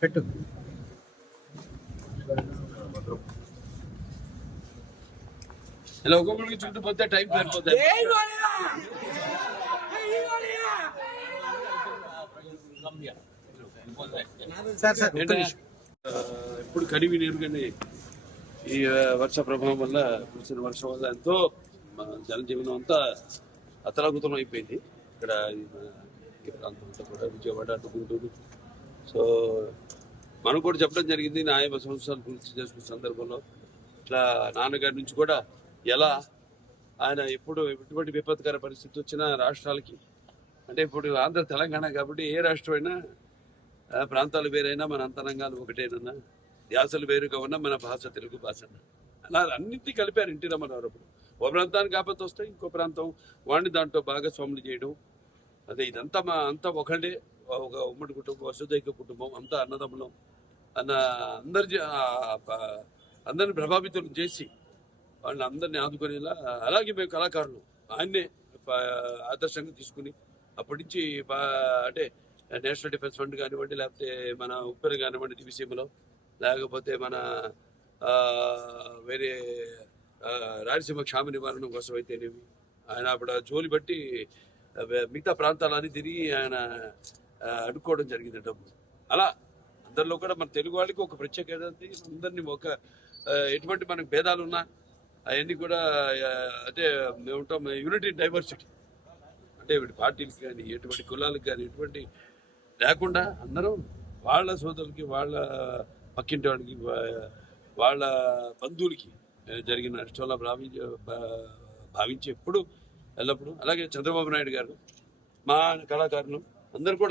పెట్టు. ఇలా ఒక్కొక్కరికి చుట్టుపోతే టైం సరిపోతుంది. ఇప్పుడు కనివి నేరుగానే ఈ వర్ష ప్రభావం వల్ల కురిసిన వర్షం వల్ల ఎంతో జనజీవనం అంతా అతలాకుతలం అయిపోయింది. ఇక్కడ ఈ ప్రాంతం అంతా కూడా విజయవాడ అటు గుంటూరు. సో మనం కూడా చెప్పడం జరిగింది 50 సంవత్సరాలు పూర్తి చేసుకున్న సందర్భంలో ఇట్లా నాన్నగారి నుంచి కూడా ఎలా ఆయన ఎప్పుడు ఎటువంటి విపత్కర పరిస్థితి వచ్చినా రాష్ట్రాలకి, అంటే ఇప్పుడు ఆంధ్ర తెలంగాణ కాబట్టి ఏ రాష్ట్రం అయినా ప్రాంతాలు వేరైనా మన అంతరంగాలు ఒకటేనన్నా, ధ్యాసలు వేరుగా ఉన్నా మన భాష తెలుగు భాష అలా అన్నింటినీ కలిపారు ఎన్టీ రామారావు. ఓ ప్రాంతానికి ఆపత్తి వస్తే ఇంకో ప్రాంతం వాడిని దాంట్లో భాగస్వాములు చేయడం, అదే ఇదంతా అంతా ఒకటే, ఒక ఉమ్మడి కుటుంబం, వసుదైక కుటుంబం, అంతా అన్నదమ్ములం అన్న అందరిని ప్రభావితం చేసి వాళ్ళని అందరినీ ఆదుకునేలా, అలాగే మేము కళాకారులు ఆయన్నే ఆదర్శంగా తీసుకుని అప్పటి నుంచి అంటే నేషనల్ డిఫెన్స్ ఫండ్ కానివ్వండి, లేకపోతే మన ఉప్పెన కానివ్వండి దివిసీమలో, లేకపోతే మన వేరే రాయలసీమ క్షామ నివారణ కోసం అయితేనేమి ఆయన అప్పుడు జోలి బట్టి మిగతా ప్రాంతాలన్నీ తిరిగి ఆయన అడుక్కోవడం జరిగింది డబ్బు. అలా అందరిలో కూడా మన తెలుగు వాళ్ళకి ఒక ప్రత్యేకత, అందరినీ ఒక ఎటువంటి మనకు భేదాలు ఉన్నా అవన్నీ కూడా అంటే మేము ఉంటాం యూనిటీ డైవర్సిటీ, అంటే పార్టీలకు కానీ ఎటువంటి కులాలకు కానీ ఎటువంటి లేకుండా అందరూ వాళ్ళ సోదరులకి, వాళ్ళ పక్కింటి వాడికి, వాళ్ళ బంధువులకి జరిగిన నష్టంలా భావించి ఎప్పుడు ఎల్లప్పుడూ. అలాగే చంద్రబాబు నాయుడు గారు, మా కళాకారులు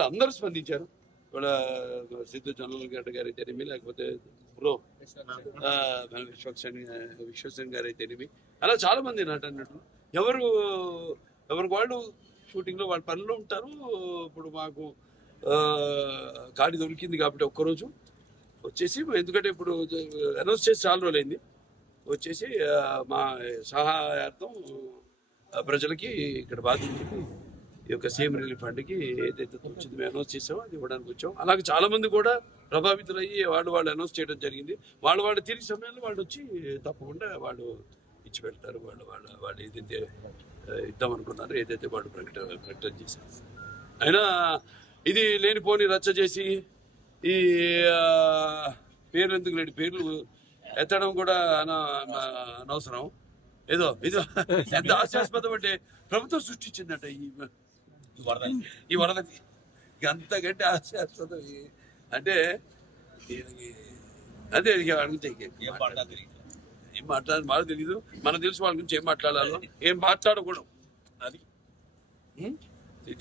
అందరూ స్పందించారు. కూడా సిద్ధు జొన్నలగడ్డ గారు అయితేనేమి, లేకపోతే ప్రో విశ్వసేన్ గారు అయితేనేమి, అలా చాలా మంది అన్నట్టు ఎవరికి వాళ్ళు షూటింగ్లో వాళ్ళ పనులు ఉంటారు. ఇప్పుడు మాకు ఖాళీ దొరికింది కాబట్టి ఒక్కరోజు వచ్చేసి, ఎందుకంటే ఇప్పుడు అనౌన్స్ చేసి చాలా రోజులైంది, వచ్చేసి మా సహాయార్థం ప్రజలకి ఇక్కడ బాధితులకి ఈ యొక్క సీఎం రిలీఫ్ ఫండ్కి ఏదైతే వచ్చింది మేము అనౌన్స్ చేసామో అది ఇవ్వడానికి వచ్చాం. అలాగే చాలా మంది కూడా ప్రభావితులయ్యి వాళ్ళు అనౌన్స్ చేయడం జరిగింది. వాళ్ళు తిరిగి సమయంలో వాళ్ళు వచ్చి తప్పకుండా వాళ్ళు ఇచ్చి పెడతారు. వాళ్ళు ఏదైతే ఇద్దామనుకున్నారో, ఏదైతే వాళ్ళు ప్రకటన చేశారు. అయినా ఇది లేనిపోని రచ్చ చేసి ఈ పేర్లు ఎందుకు లేని పేర్లు ఎత్తడం కూడా అనవసరం. ఏదో ఎంత హాస్యాస్పదం అంటే ప్రభుత్వం సృష్టించిందట ఈ వరదకి, అంతకంటే హాస్యాస్పదం అంటే అదే అడిగితే ఏం మాట్లాడాలి మాకు తెలియదు. మనకు తెలుసు వాళ్ళ గురించి ఏం మాట్లాడాలో, ఏం మాట్లాడకూడదు. అది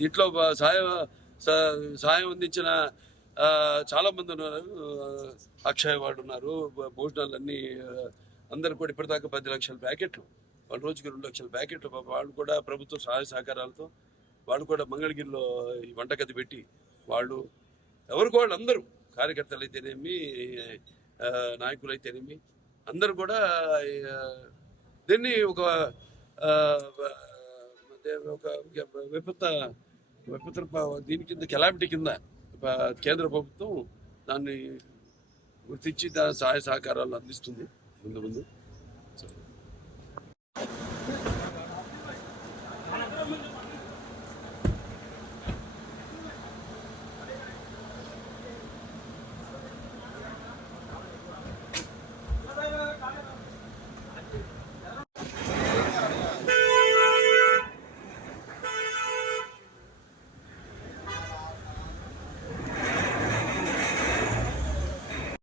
దీంట్లో సహాయం అందించిన చాలా మంది ఉన్నారు. అక్షయ్ వాళ్ళు ఉన్నారు, భోజనాలన్నీ అందరు కూడా ఇప్పటిదాకా 10 లక్షల ప్యాకెట్లు, వాళ్ళ రోజుకి 2 లక్షల ప్యాకెట్లు వాళ్ళు కూడా ప్రభుత్వ సహాయ సహకారాలతో వాళ్ళు కూడా మంగళగిరిలో ఈ వంటగది పెట్టి వాళ్ళు అందరూ కార్యకర్తలు అయితేనేమి, నాయకులు అయితేనేమి, అందరూ కూడా దీన్ని ఒక విపత్తు దీని కింద కెలామిటీ కింద కేంద్ర ప్రభుత్వం దాన్ని గుర్తించి సహాయ సహకారాలు అందిస్తుంది ముందు.